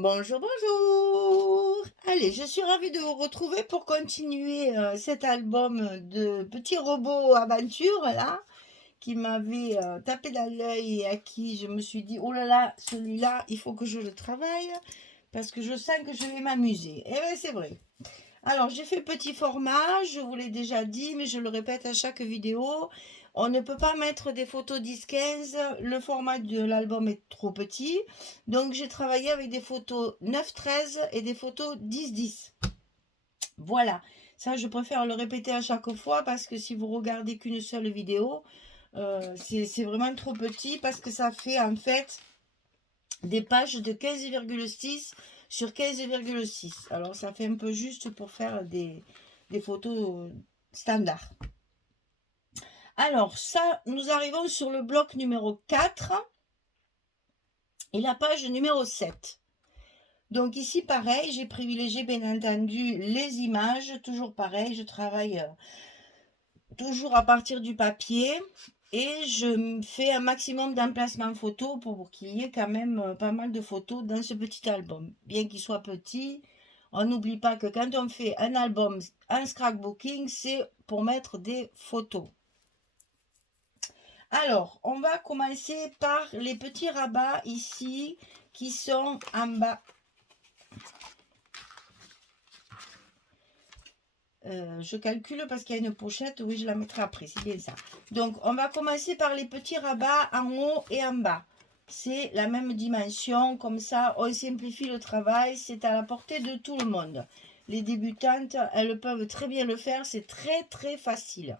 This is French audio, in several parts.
Bonjour, bonjour. Allez, je suis ravie de vous retrouver pour continuer cet album de petits robots aventures là, qui m'avait tapé dans l'œil et à qui je me suis dit, oh là là, celui-là, il faut que je le travaille parce que je sens que je vais m'amuser. Et bien, c'est vrai. Alors, j'ai fait petit format, je vous l'ai déjà dit, mais je le répète à chaque vidéo. On ne peut pas mettre des photos 10-15, le format de l'album est trop petit. Donc, j'ai travaillé avec des photos 9-13 et des photos 10-10. Voilà, ça je préfère le répéter à chaque fois parce que si vous regardez qu'une seule vidéo, c'est vraiment trop petit parce que ça fait en fait des pages de 15,6 sur 15,6. Alors ça fait un peu juste pour faire des photos standards. Alors ça, nous arrivons sur le bloc numéro 4 et la page numéro 7. Donc ici pareil, j'ai privilégié bien entendu les images, toujours pareil, je travaille toujours à partir du papier. Et je fais un maximum d'emplacements photos pour qu'il y ait quand même pas mal de photos dans ce petit album. Bien qu'il soit petit, on n'oublie pas que quand on fait un album en scrapbooking, c'est pour mettre des photos. Alors, on va commencer par les petits rabats ici qui sont en bas. Je calcule parce qu'il y a une pochette, oui je la mettrai après, c'est bien ça. Donc on va commencer par les petits rabats en haut et en bas. C'est la même dimension, comme ça on simplifie le travail, c'est à la portée de tout le monde. Les débutantes, elles peuvent très bien le faire, c'est très facile.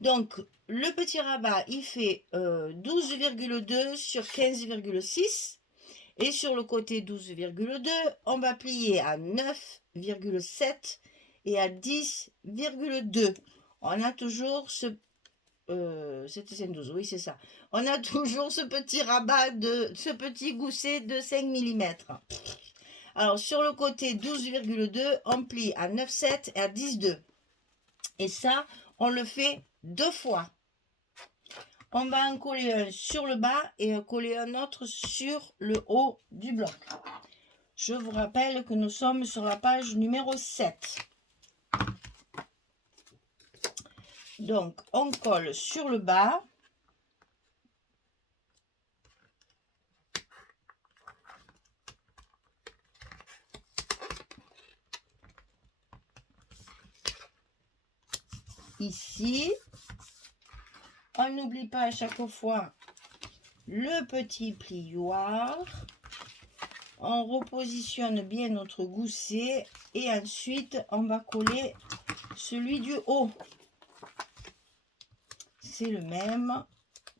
Donc le petit rabat, il fait 12,2 sur 15,6. Et sur le côté 12,2, on va plier à 9,7 et à 10,2. On a toujours c'était 12, oui c'est ça. On a toujours ce petit rabat ce petit gousset de 5 mm. Alors sur le côté 12,2, on plie à 9,7 et à 10,2. Et ça, on le fait 2 fois. On va en coller un sur le bas et en coller un autre sur le haut du bloc. Je vous rappelle que nous sommes sur la page numéro 7. Donc, on colle sur le bas. Ici. On n'oublie pas à chaque fois le petit plioir. On repositionne bien notre gousset et ensuite on va coller celui du haut. C'est le même.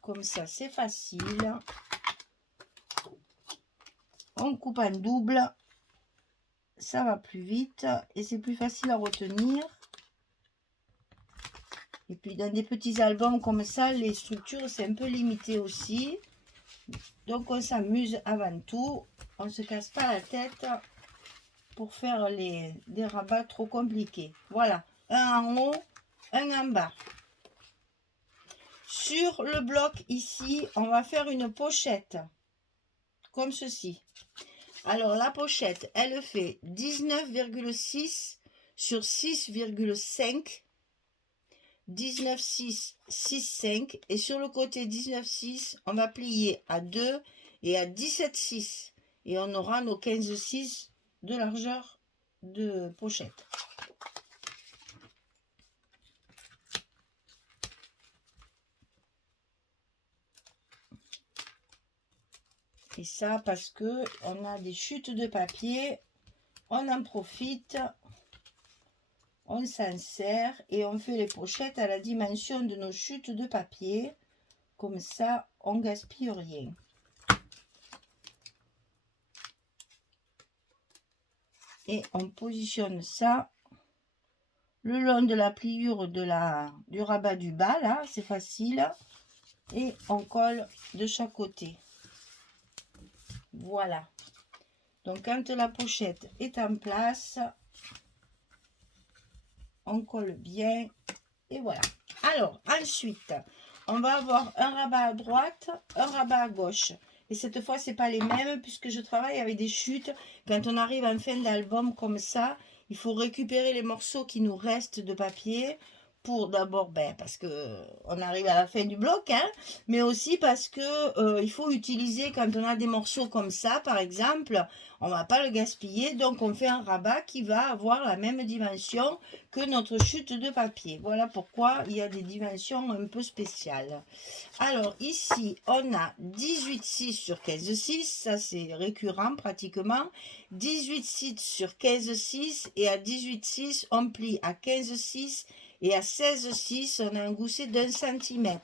Comme ça, c'est facile. On coupe en double. Ça va plus vite et c'est plus facile à retenir. Et puis dans des petits albums comme ça, les structures c'est un peu limité aussi. Donc on s'amuse avant tout. On ne se casse pas la tête pour faire des rabats trop compliqués. Voilà, un en haut, un en bas. Sur le bloc ici, on va faire une pochette. Comme ceci. Alors la pochette, elle fait 19,6 sur 6,5. 19,6, 6,5 et sur le côté 19,6 on va plier à 2 et à 17,6 et on aura nos 15,6 de largeur de pochette. Et ça parce que on a des chutes de papier, on en profite, on s'en sert et on fait les pochettes à la dimension de nos chutes de papier. Comme ça, on gaspille rien. Et on positionne ça le long de la pliure du rabat du bas, là, c'est facile. Et on colle de chaque côté. Voilà. Donc, quand la pochette est en place, on colle bien. Et voilà. Alors, ensuite, on va avoir un rabat à droite, un rabat à gauche. Et cette fois, c'est pas les mêmes puisque je travaille avec des chutes. Quand on arrive en fin d'album comme ça, il faut récupérer les morceaux qui nous restent de papier pour d'abord, parce que on arrive à la fin du bloc, hein, mais aussi parce que il faut utiliser quand on a des morceaux comme ça, par exemple, on va pas le gaspiller, donc on fait un rabat qui va avoir la même dimension que notre chute de papier. Voilà pourquoi il y a des dimensions un peu spéciales. Alors ici, on a 18,6 sur 15,6, ça c'est récurrent pratiquement. 18,6 sur 15,6 et à 18,6, on plie à 15,6 et à 16,6, on a un gousset d'1 cm.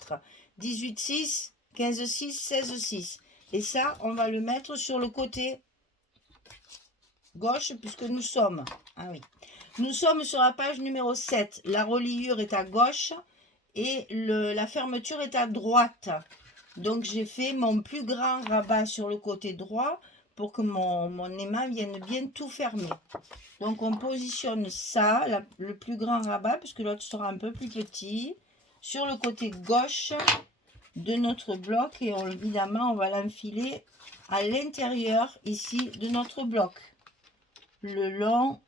18,6, 15,6, 16,6. Et ça, on va le mettre sur le côté gauche puisque nous sommes, nous sommes sur la page numéro 7. La reliure est à gauche et la fermeture est à droite. Donc j'ai fait mon plus grand rabat sur le côté droit pour que mon aimant vienne bien tout fermer. Donc on positionne ça, le plus grand rabat, puisque l'autre sera un peu plus petit, sur le côté gauche de notre bloc et évidemment on va l'enfiler à l'intérieur ici de notre bloc, le long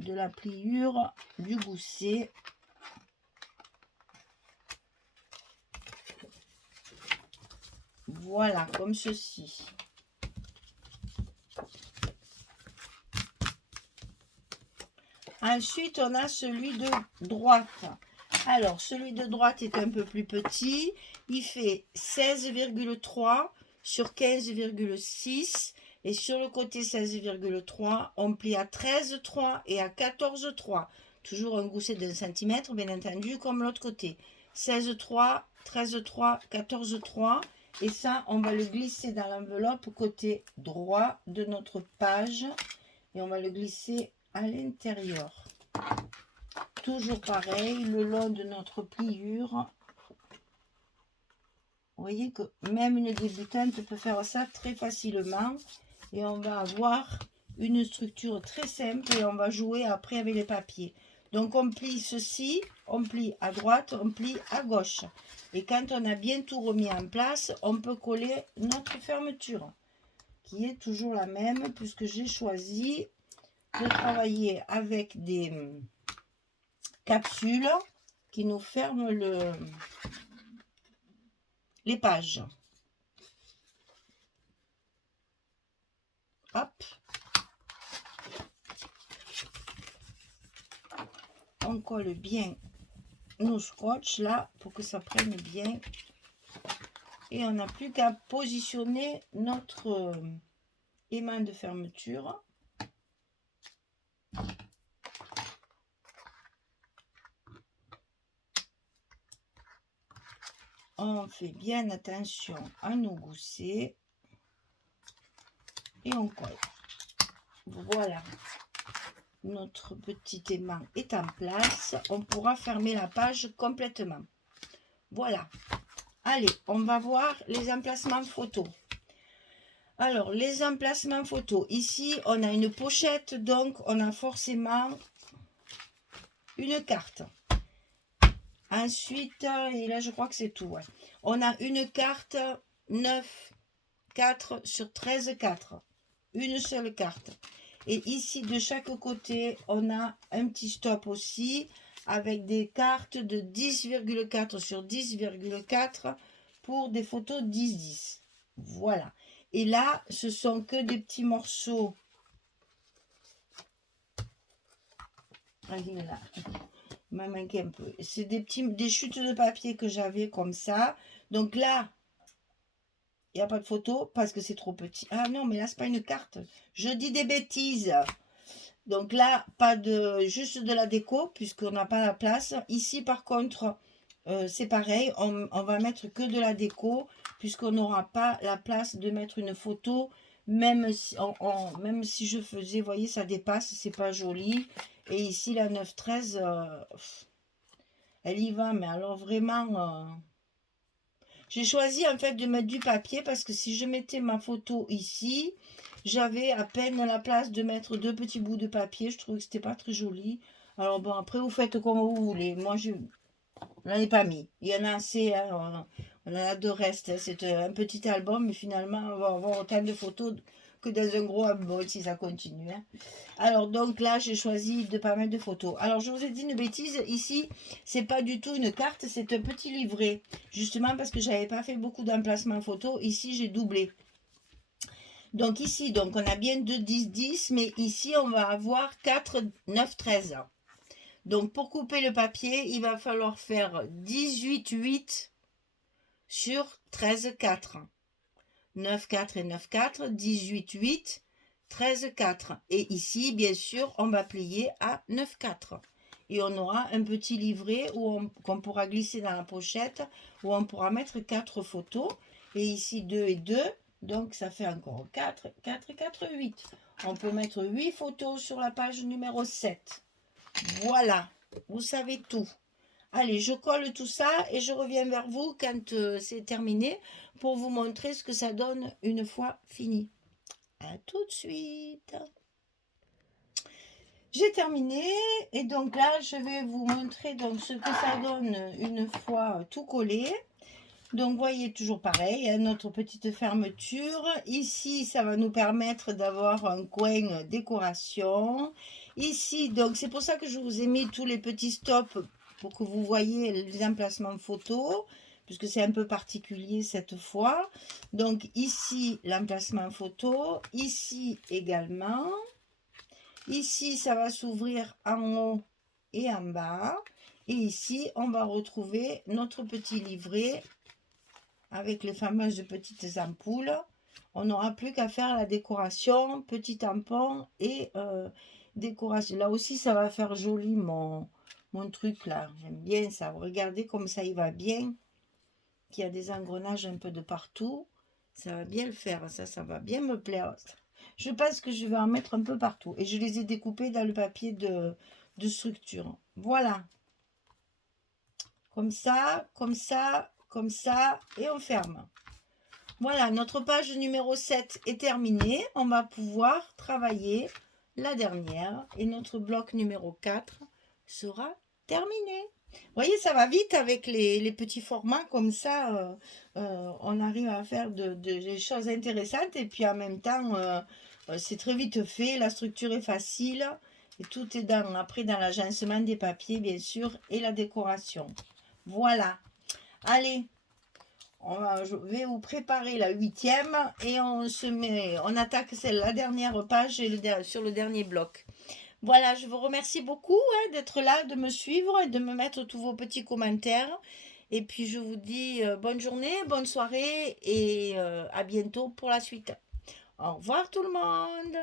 de la pliure du gousset. Voilà, comme ceci. Ensuite, on a celui de droite. Alors, celui de droite est un peu plus petit. Il fait 16,3 sur 15,6. Et sur le côté 16,3, on plie à 13,3 et à 14,3. Toujours un gousset d'1 cm, bien entendu, comme l'autre côté. 16,3, 13,3, 14,3. Et ça, on va le glisser dans l'enveloppe côté droit de notre page. Et on va le glisser à l'intérieur. Toujours pareil, le long de notre pliure. Vous voyez que même une débutante peut faire ça très facilement. Et on va avoir une structure très simple et on va jouer après avec les papiers. Donc on plie ceci, on plie à droite, on plie à gauche. Et quand on a bien tout remis en place, on peut coller notre fermeture, qui est toujours la même, puisque j'ai choisi de travailler avec des capsules qui nous ferment les pages. Hop. On colle bien nos scotch là pour que ça prenne bien. Et on n'a plus qu'à positionner notre aimant de fermeture. On fait bien attention à nos goussets et on colle. Voilà, notre petit aimant est en place. On pourra fermer la page complètement. Voilà. Allez, on va voir les emplacements photos. Alors, les emplacements photos. Ici, on a une pochette, donc on a forcément une carte. Ensuite, et là je crois que c'est tout. Ouais. On a une carte 9, 4 sur 13, 4. Une seule carte. Et ici, de chaque côté, on a un petit stop aussi, avec des cartes de 10,4 sur 10,4 pour des photos 10-10. Voilà. Et là, ce sont que des petits morceaux. Là. Il m'a manqué un peu. C'est des chutes de papier que j'avais comme ça. Donc là, il n'y a pas de photo parce que c'est trop petit. Ah non, mais là, c'est pas une carte. Je dis des bêtises. Donc là, pas de, juste de la déco puisqu'on n'a pas la place. Ici, par contre, c'est pareil. On va mettre que de la déco puisqu'on n'aura pas la place de mettre une photo. Même si je faisais, vous voyez, ça dépasse, c'est pas joli. Et ici, la 9-13, elle y va. Mais alors vraiment, j'ai choisi en fait de mettre du papier parce que si je mettais ma photo ici, j'avais à peine la place de mettre deux petits bouts de papier. Je trouvais que c'était pas très joli. Alors bon, après vous faites comme vous voulez. Moi, je n'en ai pas mis. Il y en a assez. Hein, vous On en a de reste. Hein. C'est un petit album, mais finalement, on va avoir autant de photos que dans un gros album si ça continue. Hein. Alors, donc là, j'ai choisi de pas mettre de photos. Alors, je vous ai dit une bêtise. Ici, c'est pas du tout une carte, c'est un petit livret. Justement, parce que j'avais pas fait beaucoup d'emplacements photos. Ici, j'ai doublé. Donc ici, donc on a bien 2, 10, 10, mais ici, on va avoir 4, 9, 13. Donc, pour couper le papier, il va falloir faire 18, 8 sur 13, 4. 9, 4 et 9, 4, 18, 8, 13, 4. Et ici, bien sûr, on va plier à 9, 4. Et on aura un petit livret qu'on pourra glisser dans la pochette, où on pourra mettre 4 photos. Et ici, 2 et 2. Donc, ça fait encore 4, 4 et 4, 8. On peut mettre 8 photos sur la page numéro 7. Voilà, vous savez tout. Allez, je colle tout ça et je reviens vers vous quand c'est terminé pour vous montrer ce que ça donne une fois fini. À tout de suite. J'ai terminé et donc là, je vais vous montrer donc ce que ça donne une fois tout collé. Donc, vous voyez, toujours pareil, hein, notre petite fermeture. Ici, ça va nous permettre d'avoir un coin décoration. Ici, donc, c'est pour ça que je vous ai mis tous les petits stops pour que vous voyez les emplacements photos, puisque c'est un peu particulier cette fois. Donc, ici, l'emplacement photo. Ici également. Ici, ça va s'ouvrir en haut et en bas. Et ici, on va retrouver notre petit livret avec les fameuses petites ampoules. On n'aura plus qu'à faire la décoration, petit tampon et décoration. Là aussi, ça va faire joli mon truc là. J'aime bien ça. Regardez comme ça, il va bien. Il y a des engrenages un peu de partout. Ça va bien le faire. Ça va bien me plaire. Je pense que je vais en mettre un peu partout. Et je les ai découpés dans le papier de structure. Voilà. Comme ça, comme ça, comme ça, et on ferme. Voilà, notre page numéro 7 est terminée. On va pouvoir travailler la dernière et notre bloc numéro 4 sera terminé. Vous voyez, ça va vite avec les petits formats comme ça. On arrive à faire des choses intéressantes et puis en même temps, c'est très vite fait. La structure est facile et tout est après dans l'agencement des papiers, bien sûr, et la décoration. Voilà. Allez, je vais vous préparer la 8e et on attaque la dernière page et sur le dernier bloc. Voilà, je vous remercie beaucoup d'être là, de me suivre et de me mettre tous vos petits commentaires. Et puis je vous dis bonne journée, bonne soirée et à bientôt pour la suite. Au revoir tout le monde.